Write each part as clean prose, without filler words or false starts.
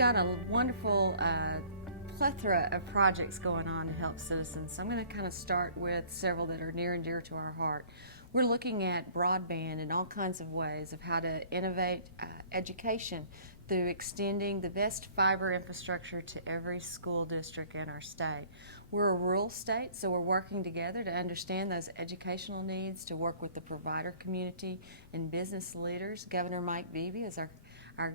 got a wonderful plethora of projects going on to help citizens. So I'm going to kind of start with several that are near and dear to our heart. We're looking at broadband in all kinds of ways of how to innovate education through extending the best fiber infrastructure to every school district in our state. We're a rural state, so we're working together to understand those educational needs, to work with the provider community and business leaders. Governor Mike Beebe is our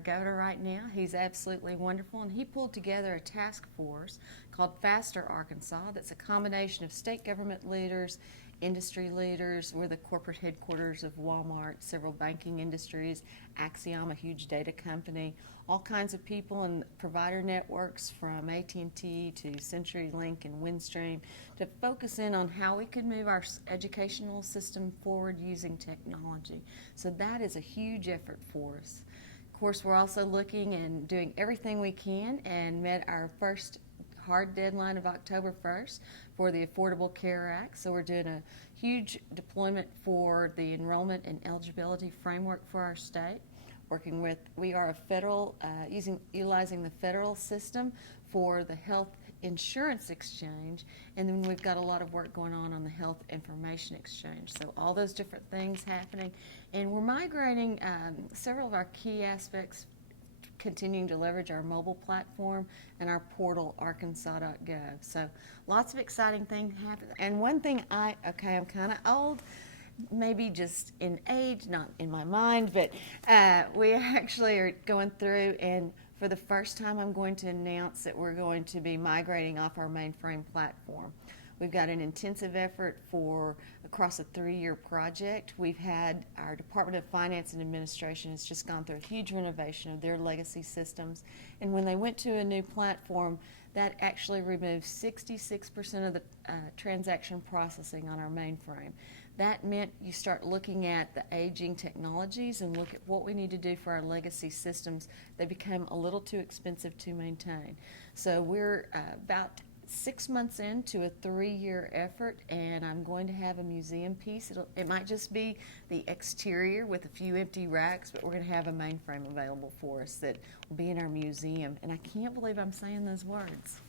governor right now. He's absolutely wonderful, and he pulled together a task force called Faster Arkansas that's a combination of state government leaders, industry leaders. We're the corporate headquarters of Walmart, several banking industries, Axiom, a huge data company, all kinds of people and provider networks from AT&T to CenturyLink and Windstream to focus in on how we could move our educational system forward using technology. So that is a huge effort for us. Of course, we're also looking and doing everything we can and met our first hard deadline of October 1st for the Affordable Care Act. So we're doing a huge deployment for the enrollment and eligibility framework for our state. We are a federal, utilizing the federal system for the health insurance exchange, and then we've got a lot of work going on the health information exchange. So all those different things happening, and we're migrating several of our key aspects, continuing to leverage our mobile platform and our portal, arkansas.gov. So lots of exciting things happen. And one thing I'm kind of old, maybe just in age, not in my mind, but we actually are going through, and for the first time I'm going to announce that we're going to be migrating off our mainframe platform. We've got an intensive effort across a 3-year project. We've had our Department of Finance and Administration has just gone through a huge renovation of their legacy systems. And when they went to a new platform, that actually removed 66% of the transaction processing on our mainframe. That meant you start looking at the aging technologies and look at what we need to do for our legacy systems. They become a little too expensive to maintain. So we're about 6 months into a 3-year effort, and I'm going to have a museum piece. It might just be the exterior with a few empty racks, but we're going to have a mainframe available for us that will be in our museum. And I can't believe I'm saying those words.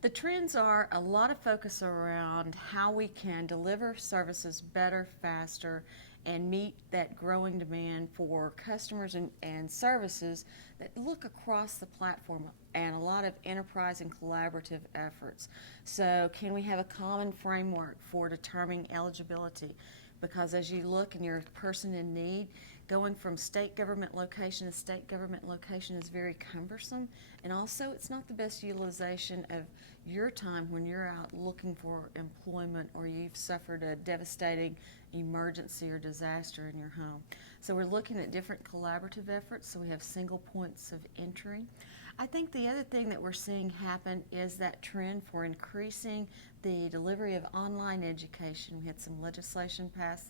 The trends are a lot of focus around how we can deliver services better, faster, and meet that growing demand for customers and services that look across the platform, and a lot of enterprise and collaborative efforts. So can we have a common framework for determining eligibility? Because as you look and you're a person in need, going from state government location to state government location is very cumbersome, and also it's not the best utilization of your time when you're out looking for employment or you've suffered a devastating emergency or disaster in your home. So we're looking at different collaborative efforts, so we have single points of entry. I think the other thing that we're seeing happen is that trend for increasing the delivery of online education. We had some legislation passed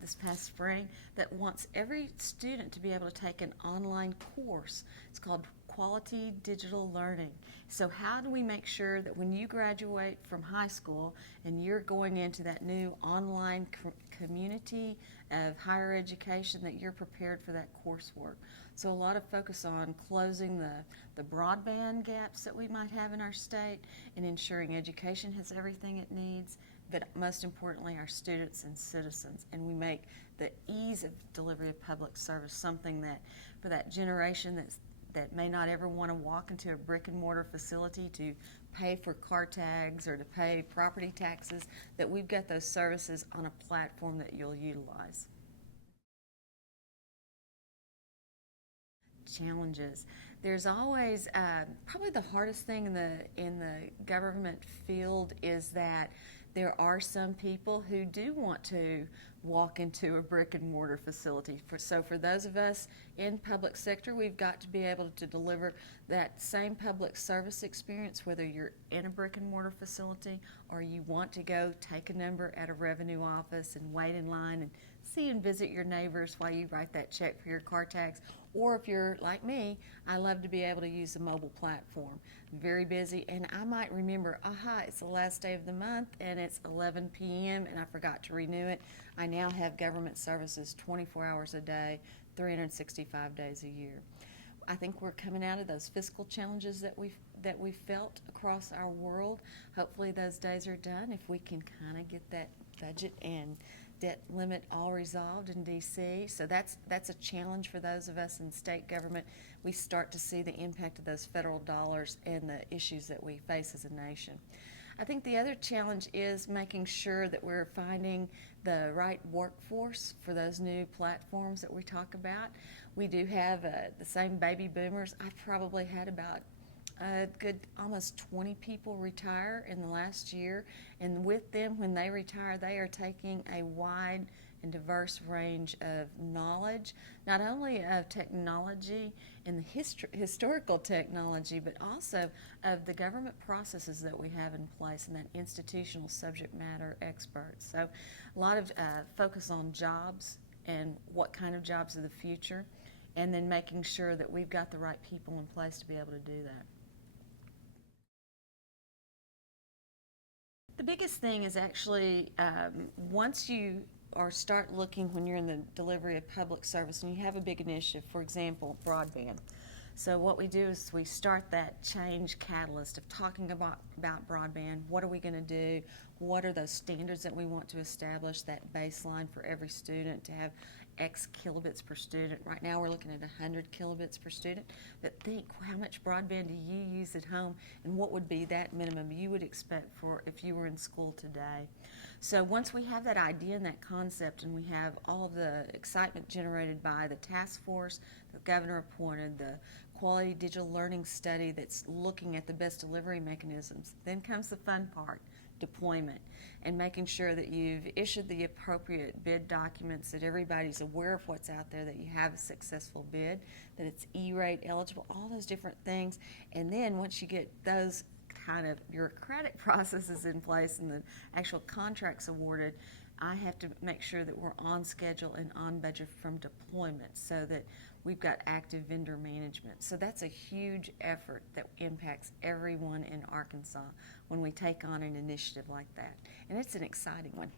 this past spring that wants every student to be able to take an online course. It's called Quality Digital Learning. So how do we make sure that when you graduate from high school and you're going into that new online community of higher education, that you're prepared for that coursework? So a lot of focus on closing the broadband gaps that we might have in our state and ensuring education has everything it needs, but most importantly, our students and citizens. And we make the ease of delivery of public service something that, for that generation that may not ever want to walk into a brick and mortar facility to pay for car tags or to pay property taxes, that we've got those services on a platform that you'll utilize. Challenges. There's always probably the hardest thing in the government field is that there are some people who do want to walk into a brick and mortar facility. So for those of us in public sector, we've got to be able to deliver that same public service experience, whether you're in a brick and mortar facility or you want to go take a number at a revenue office and wait in line and see and visit your neighbors while you write that check for your car tax, Or if you're like me, I love to be able to use the mobile platform. I'm very busy, and I might remember, aha, it's the last day of the month and it's 11 p.m. and I forgot to renew it. I now have government services 24 hours a day, 365 days a year. I think we're coming out of those fiscal challenges that we've felt across our world. Hopefully those days are done if we can kind of get that budget and debt limit all resolved in D.C. So that's a challenge for those of us in state government. We start to see the impact of those federal dollars and the issues that we face as a nation. I think the other challenge is making sure that we're finding the right workforce for those new platforms that we talk about. We do have the same baby boomers. I've probably had about a good almost 20 people retire in the last year, and with them, when they retire, they are taking a wide and diverse range of knowledge, not only of technology and the historical technology, but also of the government processes that we have in place and that institutional subject matter experts. So a lot of focus on jobs and what kind of jobs of the future, and then making sure that we've got the right people in place to be able to do that. The biggest thing is actually once you or start looking when you're in the delivery of public service and you have a big initiative, for example, broadband. So what we do is we start that change catalyst of talking about broadband. What are we going to do? What are those standards that we want to establish, that baseline for every student to have X kilobits per student. Right now we're looking at 100 kilobits per student, but think, how much broadband do you use at home, and what would be that minimum you would expect for if you were in school today? So once we have that idea and that concept, and we have all of the excitement generated by the task force the governor appointed, the quality digital learning study that's looking at the best delivery mechanisms, then comes the fun part, deployment, and making sure that you've issued the appropriate bid documents, that everybody's aware of what's out there, that you have a successful bid, that it's E-rate eligible, all those different things. And then once you get those kind of bureaucratic processes in place and the actual contracts awarded, I have to make sure that we're on schedule and on budget from deployment so that we've got active vendor management. So that's a huge effort that impacts everyone in Arkansas when we take on an initiative like that. And it's an exciting one.